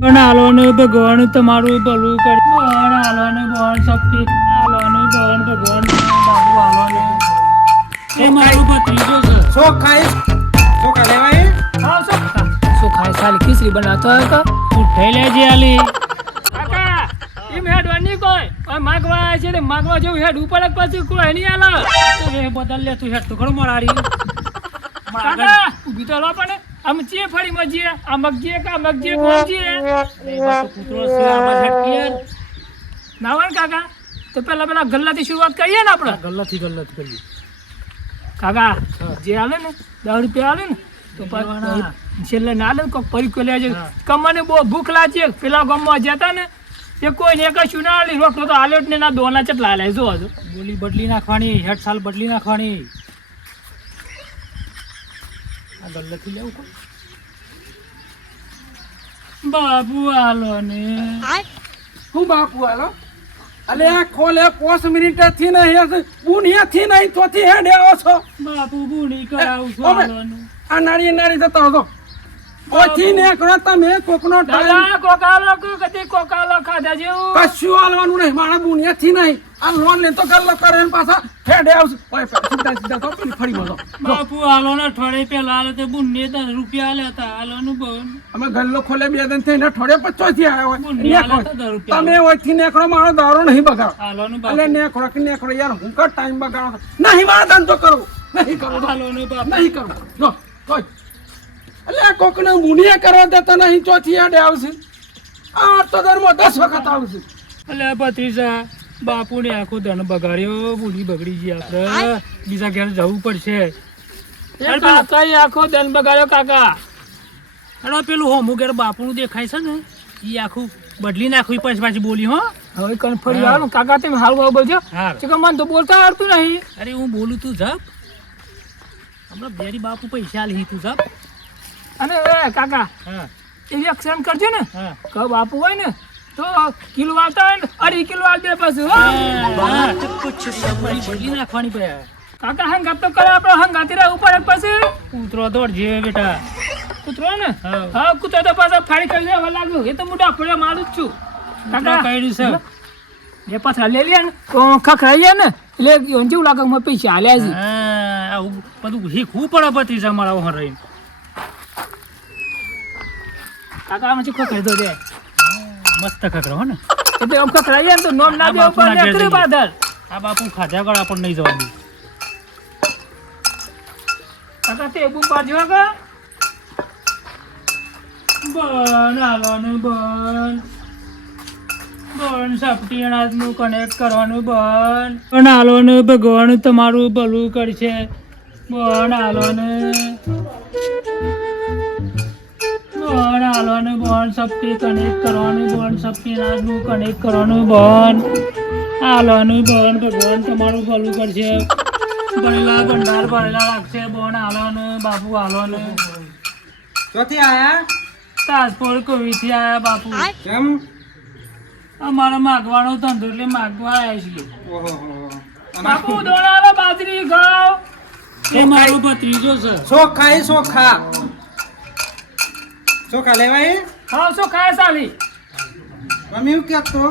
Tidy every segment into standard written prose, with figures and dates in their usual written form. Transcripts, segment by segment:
પણ આલોને ભગવાન તમારું ભલું કરે. પણ આલોને ભગવાન શક્તિ આલોને ભગવાન બાબુ આલોને એ મારું ભત્રીજો છે. શોખ ખાઈશ શોખ લેવાય હા શું ખાય સાલી ખીચડી બનાવતો હોય તો ઉઠાઈ લેજે આલી. કાકા એમ હેડ વાની કોઈ માગવા આવે છે ને માગવા જેવું હેડ ઉપર પછી કોઈ નહીં આલા તો એ બદલ લે તું હેડ તો ઘણો મારારી. કાકા ઊભી તો લો પણ આમ ચે ફરી મજીએ આ મગજીએ કા મગજીએ કોજીએ એ તો કૂતરો છે આ બધા ક્લિયર નાવણ. કાકા તો પેલા ગલ્લાથી શરૂઆત કરીએ ને આપણે. ગલ્લાથી કરીએ કાકા. જે આલે ને 10 રૂપિયા આલે ને તો છેલ્લે ના લે કોક પરીકો લેજે. કમને બહુ ભૂખ લાગી પેલા ગામમાં જતા ને એ કોઈ ને કશું ના આલી રોટલો તો આલ્યો જ ને ના દોના ચટલા લે. જો બોલી બદલી નાખવાની હેડ સાલ બદલી નાખવાની. આ ગલ્લાથી લેવું કોઈ બાબુ આલો ને હું બાપુ હાલો અલે આ ખોલે 5 મિનિટ થી નહીં બુનિયા થી નહીં તો થી હેડે આવો છો બાપુ બુણી કરાવું છું આલોનું. આ નાળી જતો હતો ઓથી ને કરો તમે કોકનો દાદા કોકાલો કદી કોકાલો ખાધા જેવું કશું હાલવાનું નહીં મારા બુનિયા થી નહીં આ લોન લે તો ગલ્લો કરે ને પાછા હેડે આવશે ઓય સીધા તો પેલી ફરી મળો. બાપુ આલોને થોડે પેલા આલે તે બુને 10 રૂપિયા આલ્યા હતા આલોનું બોન અમે ગલ્લો ખોલે 2 દિન થઈને થોડે 25 થી આવ્યો બુને આલ્યા હતા 10 રૂપિયા. તમે ઓથી નેકળો મારો દારો નહીં બગાડો આલોનું અલે નેકળો યાર હું કા ટાઈમ બગાડો નહીં મારા ધંધો કરું નહીં કરું આલોનું બાપુ નહીં કરું જો કોઈ અલે કોકને મુનિયા કરવા દેતા નહીં ચોથી આડે આવશે આ તો દરમો 10 વખત આવશે. અલે ભત્રીજા બાપુને આખો ધન બગાડ્યો બુની બગડી ગઈ આપણે બીજા ઘેર જવું પડશે. કાકા આખો ધન બગાડ્યો કાકા. અરે પેલું હોમું ઘેર બાપુનું દેખાય છે ને એ આખું બદલી નાખવી પડશે પાછી બોલી. હો હવે કન્ફર્મ આવ કાકા તમે હાલ વાવ બોલજો કે મને તો બોલતા આવડતું નહીં. અરે હું બોલું તું જપ હમણાં બેરી બાપુ પૈસા આલી તું જપ. અને એ કાકા એવી એક્શન કરજો ને કે બાપુ હોય ને તો કિલો આવતા હોય ને 2.5 કિલો આલ દે પાછું. બદલી નાખવાની પડે કાકા. હંગાત તો કરે આપણો હંગાતી રહે ઉપર પછી કૂતરો દોડ જે બેટા કૂતરો ને હા કૂતરો તો પાછા ફાડી કરી દેવા લાગ્યો. એ તો મોટા ફળે મારું જ છું કાકા કહ્યું છે જે પાછા લઈ લે ને તો ખખડાઈએ ને એટલે જેવું લાગે મને પૈસા હાલ્યા છે. આવું બધું શીખવું પડે પછી અમારા ઓહર રહીને કાકા આમાં ખખડાઈ દો દે મસ્ત ખખડો હો ને એટલે આમ ખખડાઈએ ને તો નોમ ના દે ઉપર નીકળી બાદલ. આ બાપુ ખાધા ગળ આપણને નહીં જવાનું. કાકા તે બૂમ પાડજો કે બન હાલવાનું બન સપટી અનાજનું કનેક્ટ કરવાનું બન હાલવાનું ભગવાન તમારું ભલું કરશે. બન હાલવાનું બોન સપટી કનેક્ટ કરવાનું બોન સપટી અનાજનું કનેક્ટ કરવાનું બોન હાલવાનું બોન ભગવાન તમારું ભલું કરશે. ભણેલા ભંડાર ભરેલા રાખશે બોન હાલવાનું બાપુ હાલવાનું. ચોથી આયા ટ્રાન્સપોર્ટ કોવીથી આયા બાપુ. કેમ અમારે માગવાનો ધંધો એટલે માગવા આવ્યા છીએ. ઓહો બાપુ દોડાલો બાજરી ઘઉં એ મારો ભત્રીજો છે. શોખ ખાઈ શોખા લેવાય હા શું ખાય સાલી મમ્મી એવું કહેતો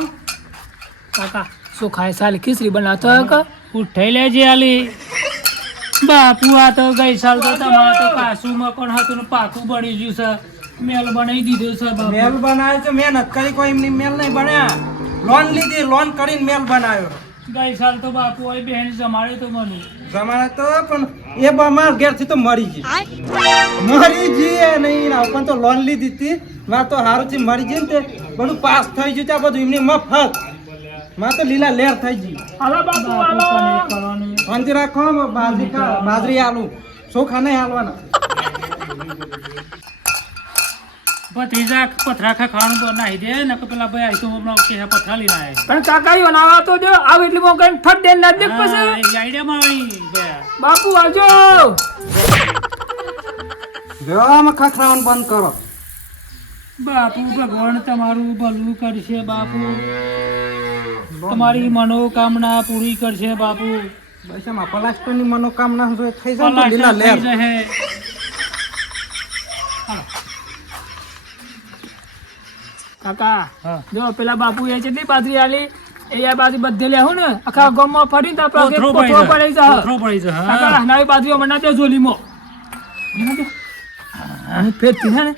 કાકા શું ખાય સાલી ખીચડી બનાવતો હોય કે ઉઠાઈ લેજે આલી. બાપુ આ તો ગઈ સાલ તો તમારે તો કાસું મકણ હતું ને પાકું બની ગયું છે. મેલ બનાવી દીધો છે બાપુ. મેલ બનાવ્યો છે મહેનત કરી કોઈ એમની મેલ નહીં બન્યા લોન લીધી લોન કરીને મેલ બનાવ્યો. ગઈ સાલ તો બાપુ હોય બહેન જમાડે તો મને જમાને તો પણ એ અમાર ઘેરથી તો મરી ગઈ નહીં પણ તો લોન લીધી હતી મારે તો હારું થી મરી ગઈ ને તે બધું પાસ થઈ ગયું ત્યાં બધું એમને મફત માં તો લીલા લેર થઈ ગઈ. હાલો બાપુ હાલો શાંતિ રાખો બાજરી આલું ચોખા નહીં હાલવાના. ભત્રીજા પથરા ખાવાનું તો નાહી દે ને કે પેલા ભાઈ આઈસો હમણાં કે પથરા લઈને આયા પણ કાકા યો નાવા તો જો આવ એટલી મો કઈ ફટ દે ના દેખ પછી આઈડિયા માં આવી બાપુ આવજો જો આમ ખખરાવાનું બંધ કરો. બાપુ ભગવાન તમારું ભલું કરશે બાપુ તમારી મનોકામના પૂરી કરશે બાપુ. બસ આમાં પ્લાસ્ટરની મનોકામના થઈ જાય તો લીલા લેર. કાકા હા. જો પેલા બાપુ એ કેટલી બાજરી આલી એ આ બાજરી બધે લેવું ને આખા ગામમાં ફરીને તો આપણે કોથરો પડી જાય કોથરો પડી છે હા કાકા નવી બાજરીઓ બનાવજો ઝોલીમાં અને ફેર પીને ને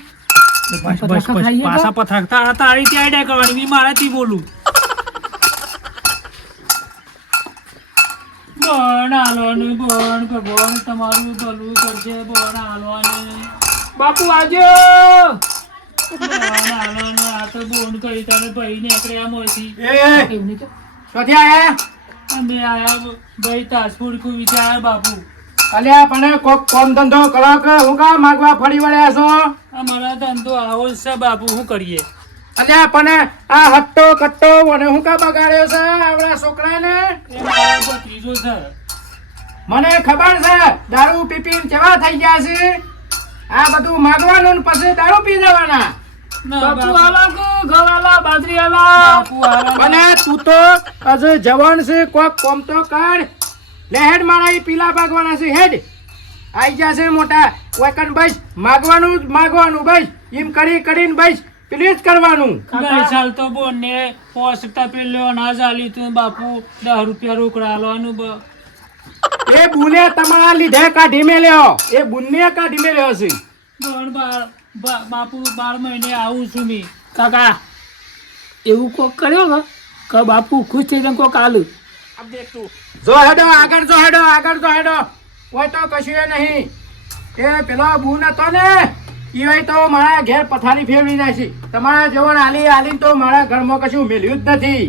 બસ બસ બસ પાછા પથાકતા તારી ત્યાં આઈડિયા કરવાની મેં મારાથી બોલું બણ આલો ને બણ ભગવાન તમારું ભલું કરશે બણ આલો ને બાપુ આજો બણ આલો ને આ તો બોન કરી તને ભાઈ ને એકડ્યા મોથી એવું નહીં તો ક્યાંથી આયા અમે આયા ભાઈ તાજપુર કો વિચાર બાપુ અલ્યા પણ કોક કોમ ધંધો કરો કે હું કા માગવા ફરી વળ્યા છો અમારા ધંધો આવો જ છે બાપુ શું કરીએ અલ્યા પણ આ હટ્ટો કટ્ટો મને હું કા બગાડ્યો છે આવડા છોકરાને એ મારો ભત્રીજો છે મને ખબર છે દારૂ પી પીને કેવા થઈ ગયા છે આ બધું માગવાનું ને પછી દારૂ પી જવાના ના બાપુ બાપુ આલા કે ઘઉં આલા બાજરી આલા બાપુ આલો અને તું તો હજુ જવાન છે કોક કોમ તો કર લે હેડ મારા ઈ પીલા ભાગવાના છે હેડ આઈ જશે મોટા વેકન બસ માગવાનું બસ એમ કરીને બસ પેલી જ કરવાનું ગઈ સાલ તો બોનને પોસતા પેલ્યો અનાજ આલી તું બાપુ 10 રૂપિયા રોકડા આલવાનું એ બુને તમારા લીધે કાઢી મેલ્યો એ બુને કાઢી મેલ્યો છે બોન બાપુ 12 મહિને આવું છું મી કાકા એવું કોક કર્યો ને કે બાપુ ખુશ થઈ જાય કોક આલુ જો હેડો આગળ જો હેડો કોઈ તો કશું નહીં એ પેલો બુન હતો ને ઈ તો મારા ઘેર પથારી ફેરવી નાખી તમારા જવાન આલીને તો મારા ઘરમાં કશું મેલ્યું જ નથી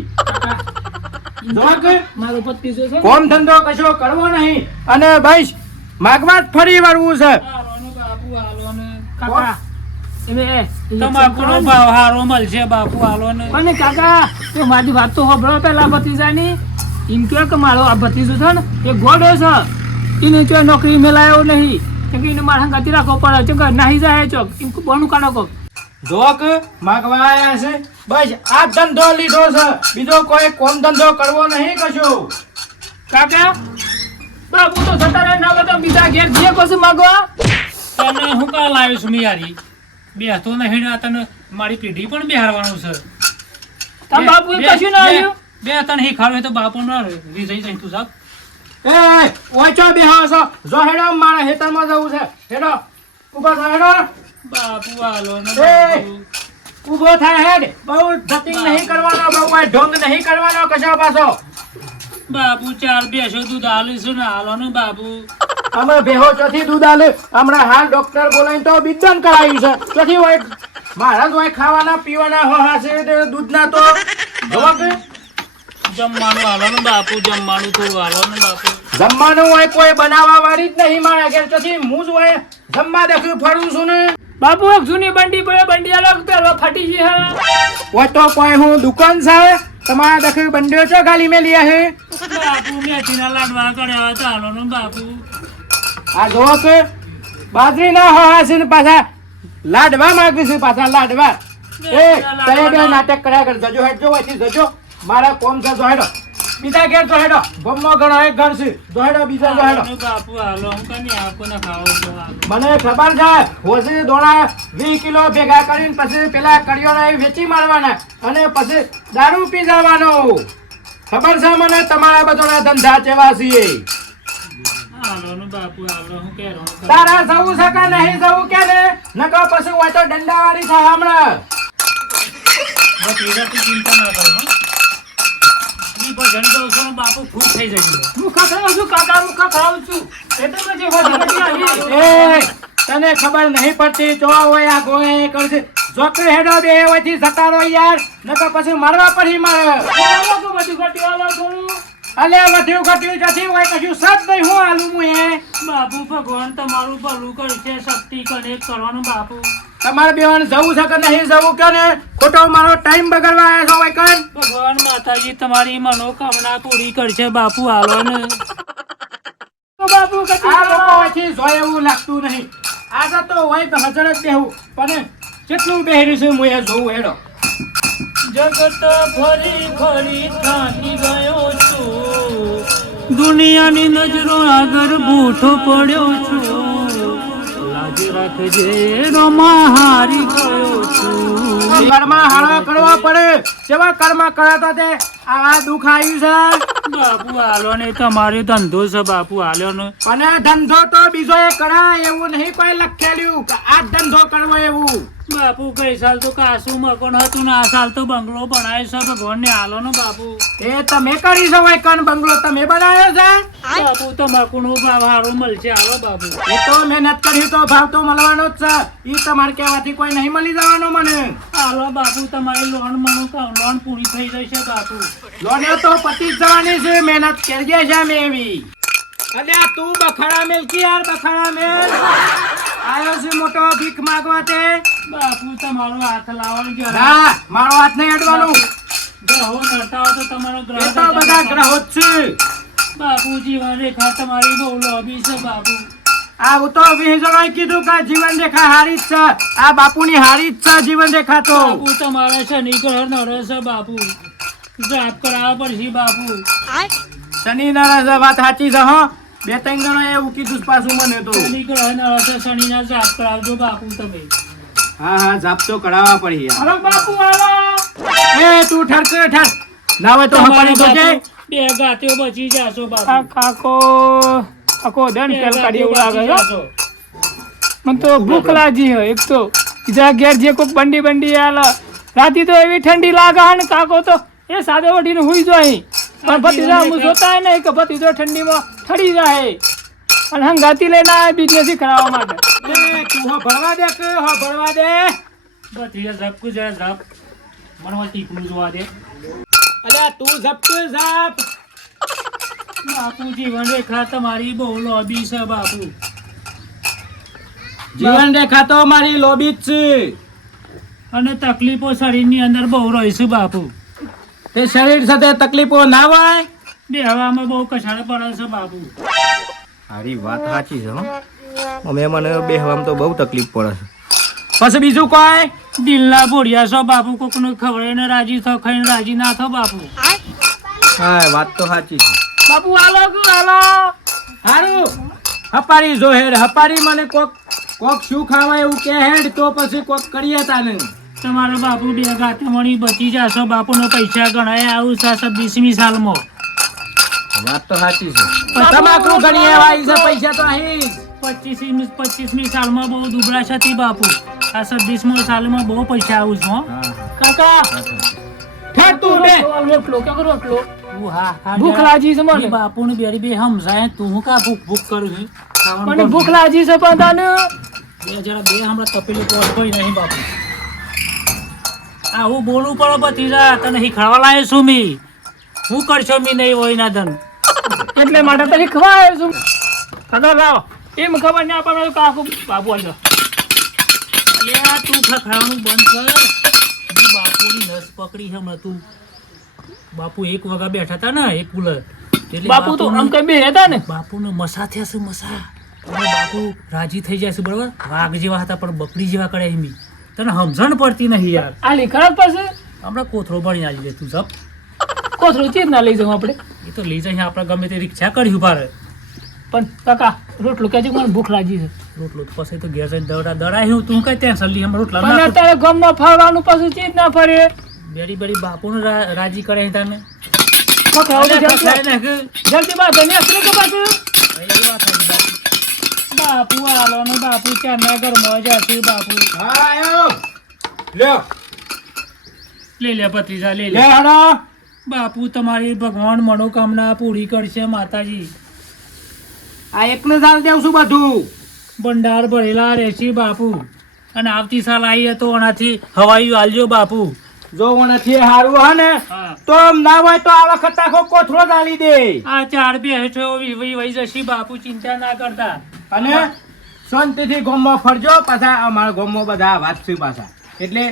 જો કે મારો પતિ જો છે કોમ ધંધો કશો કરવો નહીં અને બસ માગવા જ ફરી વળવું છે આલોનું બાપુ આલોને કાકા એ તમાકુનો ભાવ હારો મળશે બાપુ આલોને અને કાકા તો મારી વાત તો સાંભળો પેલા ભત્રીજાની એમ કહે કે મારો આ ભત્રીજો છે ને એ ગોડો છે એને જો નોકરી મેલાયો નહીં કેમ કે એને મારા હંગાતી રાખવો પડે છે નાહી જાય ચોક એમ બોનું કાઢો કોક જોક માગવા આયા છે બસ આ ધંધો લીધો છે બીજો કોઈ કોમ ધંધો કરવો નહીં કશું કાકા બાપુ તો જતા રહે ના બધા બીજા ઘેર જે પછી માગવા તને હું કા લાવ્યો છું મી યારી બેસતો નહીં ને આ તને મારી પેઢી પણ બેહારવાનું છે તાર બાપુ એ કશું ના આવ્યું બે તને શીખાડો હોય તો બાપુ ના રીઝાઈ જાય તું સાહેબ એ ઓચો બેહો છો જો હેડો મારા હેતરમાં જવું છે હેડો ઉભો થા હેડો બાપુ આલોને એ! બાપુ ઉભો થા હેડ બહુ ધતિંગ નહીં કરવાનો બહુ આ ઢોંગ નહીં કરવાનો કશો પાછો બાપુ 4 બેસો દૂધ આલીશું ને આલોને બાપુ અમે બેહો ચોથી દૂધ આલે હમણાં હાલ ડોક્ટર બોલાવીને તો બિદન કરાવ્યું છે ચોથી હોય મારા જ હોય ખાવાના પીવાના હોશે દૂધના તો જોવા કે જમવાનું આલોને બાપુ જમવાનું થોડું આલોને બાપુ જમવાનું હોય કોઈ બનાવવા વાળી જ નહીં મારા ઘેર ચોથી હું જ હોય જમવા દેખ્યું ફરું છું ને બાપુ એક જૂની બંડી પડે બંડી અલગ પેલો ફાટી ગઈ હે હોય તો કોઈ હું દુકાન છે તમારા દેખ્યું બંડીઓ છો ખાલી મેલી હે બાપુ મેથીના લાડવા કર્યા હતા આલોને બાપુ આ જોવો કે બાજરી ના હોશે ને પાછા લાડવા માંગે છે પાછા લાડવા એ તને બે નાટક કર્યા કર જજો હેડ જો અહીંથી જજો મારા કોમ છે જો હેડો બીજા ઘેર જો હેડો ગમનો ઘર એક ઘર છે જો હેડો બીજા જો હેડો આલોને બાપુ આલો હું કની આપો ને ખાવો છો આલો. મને ખબર છે હોશે દોણા 20 કિલો ભેગા કરીને પછી પેલા કડિયોના વેચી મારવાના અને પછી દારૂ પી જવાનો ખબર છે મને તમારા બધાના ધંધા ચેવા છે આલોને બાપુ આલો હું કેરો તારા જવું છે કે નહીં જવું કે ને નકો પછી હોય તો દંડાવાળી થાય હમણાં ભત્રીજા તું ચિંતા ના કરો હો ઈ ભજન ગાઉં છું ને બાપુ ખુશ થઈ જશે મુખા ખાવ છું કાકા મુખા ખાવ છું એટલે પછી વધી આવી એ તને ખબર નહીં પડતી જો હોય આ ગોળે કરશે જોકરે હેડો બે હોયથી જતા રહો યાર નકો પછી મારવા પડી મારે બધું ઘટી આલો થોડું અલે વધ્યું ઘટ્યું જતી હોય કશું સદ નહીં હું આલું હું એ બાપુ ભગવાન તમારું ભલું કરશે શક્તિ કરે કરવાનું બાપુ તમારે બેવાને જવું છે કે નહીં જવું કે ને ખોટો મારો ટાઈમ બગાડવા આવ્યા છો ભાઈ કણ ભગવાન માતાજી તમારી મનોકામના પૂરી કરશે બાપુ આલો ને બાપુ કટી આ લોકો અહીંથી જોય એવું લાગતું નહીં આ તો હોય તો હજર જ બેહું પણ કેટલું બેહર્યું છે હું એ જોઉં હેડો જગત ફરી ફરી થાકી ગયો છું દુનિયાની નજરો આગળ બૂઠો પડ્યો છું લાજ રાખજે રોમા હારી ગયો છું. કર્મ હારા કરવા પડે. કેવા કર્મ કર્યા તો તે આ દુઃખ આવ્યું છે. બાપુ હાલો ને તમારે ધંધો છે બાપુ હાલ્યો ને. અને ધંધો તો બીજો એ કરાય એવું નહીં કોઈ લખેલું કે આ જ ધંધો કરવો એવું. બાપુ ગઈ સાલ તો કાસું મકાન હતું ને આ સાલ તો બંગલો બનાવ્યો છે ભગવાન ને હાલો ને બાપુ. એ તમે કરી છો ભાઈ કન બંગલો તમે બનાવ્યો છે. બાપુ તમાકુ નો ભાવ સારો મળશે હાલો બાપુ. એ તો મહેનત કરી તો ભાવ તો મળવાનો જ છે. ઈ તમારે કહેવાથી કોઈ નહીં મળી જવાનો મને. હાલો બાપુ તમારી લોન મનો લોન પૂરી થઈ જશે બાપુ. લોને તો પતી જ જવાની છે. મહેનત કરજે છે મેં એવી. અલ્યા તું બખાડા મેલ કી યાર બખાડા મેલ. આયો છે મોટો ભીખ માંગવા તે. બાપુ તમારો હાથ લાવો ને જરા. ના મારો હાથ નહીં અડવાનું. ગ્રહો નડતા હોય તો તમારો ગ્રહ એ તો બધા ગ્રહો જ છે. બાપુ જીવન રેખા તમારી બહુ લોભી છે બાપુ. આ તો 20 જણાએ કીધું કે જીવન રેખા હારી જ છે. આ બાપુની હારી જ છે જીવન રેખા તો. બાપુ તમારે શનિ ગ્રહ નડે છે બાપુ. જાપ કરાવવા પડશે બાપુ. શનિ નારાયણ વાત સાચી છે હો. 2-3 જણાએ એવું કીધું પાછું મને તો. શનિ ગ્રહ નડે છે શનિના જાપ કરાવજો બાપુ તમે. હા જાપ તો કરાવવા પડી યાર. હાલો બાપુ હાલો. એ તું ઠરક ઠર. ના હોય તો હપાડી તો છે. બે ગાંઠો બચી જાશો આ બાપુ. કાકો આખો દન બે પેલ કાઢી ગાંઠો એવું બચી લાગે છે. જાશો. મને તો ભૂખ લાગી હોય એક તો બીજા ઘેર જે કોઈ બંડી આલે રાતી તો એવી ઠંડી લાગે હે ને કાકો તો એ સાદે વટીને હુઈ જાય. પણ ભતીજા હું જોતા નહીં કે ભતીજો ઠંડીમાં ઠરી જાય અને હંગાતી લઈને આવે બિઝનેસ કરાવવા માટે. એ તું હો ભરવા દે કે હો ભરવા દે. બધી ઝપકુ જરા ઝપ. મને ટીકલું જોવા દે. અલ્યા તું ઝપકે ઝપ. બાપુ જીવન રેખા તમારી બહુ લોભી છે બાપુ. જીવન રેખા તો મારી લોબી જ છે. અને તકલીફો શરીરની અંદર બહુ રહી છે બાપુ. તે શરીર સાથે તકલીફો ના હોય. બેહવામાં બહુ કસાડ પડે છે બાપુ. હારી વાત સાચી છે હો. અમે મને બેહવામાં તો બહુ તકલીફ પડે છે. પછી બીજું કોઈ. દિલના ભોળિયા છો બાપુ. કોકને ખવડાવીને રાજી થો ખાઈને રાજી ના થો બાપુ. હા વાત તો સાચી છે. બાપુ હાલો કે હાલો. હારું હપારી જો હેડ હપારી મને કોક શું ખાવાય એવું કે હેડ તો પછી કોક કરીએ તાને. તમારા બાપુ બે ગાંઠ મણી બચી જશો બાપુનો પૈસા ગણાય આવું છે 26મી સાલમાં. વાત તો સાચી છે. તમાકુ ઘણી એવાય છે પૈસા તો અહીં. 25મી સાલમાં બહુ દુબળા હતી બાપુ. આ 26મી સાલમાં બહુ પૈસા આવું છે હો. કાકા ઠેર તું બે. રોટલો કે રોટલો હા હા ભૂખ લાગી છે મને. બાપુને બેરી બે સમજાય તું હું કા ભૂખ કરું છું. મને ભૂખ લાગી છે પણ તને બે જરા બે હમણાં તપેલી પોસ કોઈ નહીં બાપુ. આ હું બોલું પડે ભતીજા તને શીખવાડવા લાવ્યો છું મી. હું કરશો મી નહીં હોય ના ધન. એટલે માટે તો ખવાય છું. કાકા લાવો એમ ખબર ના પડે કાકુ બાપુ આજો. અલ્યા તું ખખડાવવાનું બંધ કર. મી બાપુની નસ પકડી હમણાં તું. બાપુ 1 વાગા બેઠા હતા ને એક કુલર. એટલે બાપુ તો આમ કઈ બે હતા ને. બાપુને મસા થયા છે મસા. હવે બાપુ રાજી થઈ જાય છે બરોબર. વાઘ જેવા હતા પણ બકરી જેવા કરે એમી. તને સમજણ પડતી નહીં યાર. આ લીખા પાસે હમણાં કોથળો ભણી આવી લે તું જપ. કોથળો ચીજ ના લઈ જાઉં આપણે. એ તો લઈ જાય આપણે ગમે તે રિક્ષા કરી ઉભા રહે. પણ કાકા રોટલો કહેજો મને ભૂખ લાગી છે. રોટલો તો પછી તો ઘેર જઈને દડાયું તું કઈ ટેન્શન લી હમણાં રોટલા પણ નાખ. અત્યારે ગામમાં ફરવાનું પાછું ચીજ ના ફરે. બેડી બેડી બાપુને રાજી કરે છે તને. જલ્દી બાદ નીકળી કે પાછું એ વાત આવી બાપુ. બાપુ હાલો ને બાપુ ચાના ઘરમાં જશે બાપુ. હા આયો. લ્યો લે લે ભત્રીજા લે લે લે. હાડો. બાપુ તમારી ભગવાન મનોકામના પૂરી કરશે માતાજી. આ એકને સાલ દેવ છું બધું. ભંડાર ભરેલા રહેશે બાપુ. અને આવતી સાલ આવી તો આનાથી હવાઈ આલજો બાપુ. જો નથી હારું હે ને હા. તો ના હોય તો આ વખત આખો કોથળો ડાલી દે. આ 4 બેઠો વહી જશે બાપુ ચિંતા ના કરતા. અને શાંતિથી ગામમાં ફરજો. પાછા અમારા ગામમાં બધા વાત છે પાછા. એટલે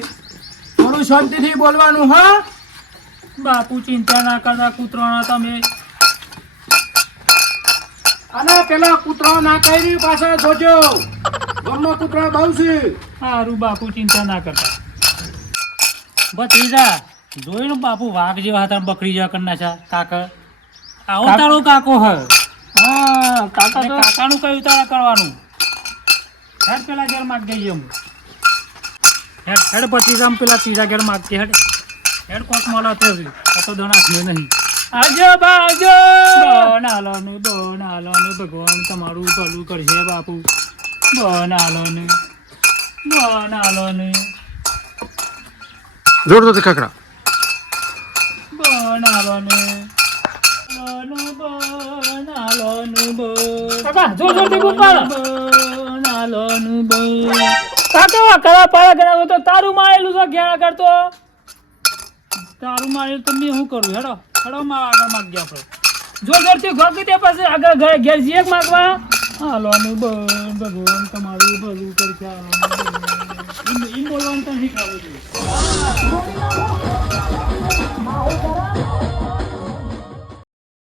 થોડું શાંતિથી બોલવાનું હો. બાપુ ચિંતા ના કરતા કૂતરાના તમે. અને પેલા કૂતરો ના કરી પાછા જોજો. ગામમાં કૂતરો બહુ છે. સારું બાપુ ચિંતા ના કરતા. ભત્રીજા જોયું ને બાપુ વાઘ જેવા હતા ને બકરી જેવા કરી નાખ્યા કાકા. આવો તારો કાકો હ. હા કાકા અને તો કાકાનું કયું તારા કરવાનું. હેડ પેલા ઘેર માગ જઈએ હું હેડ પછી આમ પેલા ત્રીજા ઘેર માગજે હેડ કોક મળે તો તો દણાશ નહીં આવજો બા આવજો બનાલોને ભગવાન તમારું ભલું કરશે બાપુ બનાલોને જોર તો ખખડા બનાલોને કાકા જોર જોરથી બૂમ પાડો બનાલોનું બો કાકા કરા પાડા કરા તો તારું મારેલું છે ઘેરા કરતો તારું મારે તો મેં શું કરું હેડો માં આગળ માગજે આપણે જોર જોરથી ગોગી તે પછી આગળ ઘેર જઈએ માગવા હાલોનું ભગવાન તમારું ભલું કરશે એમ બોલવાનું તો શીખવાડવું જોઈએ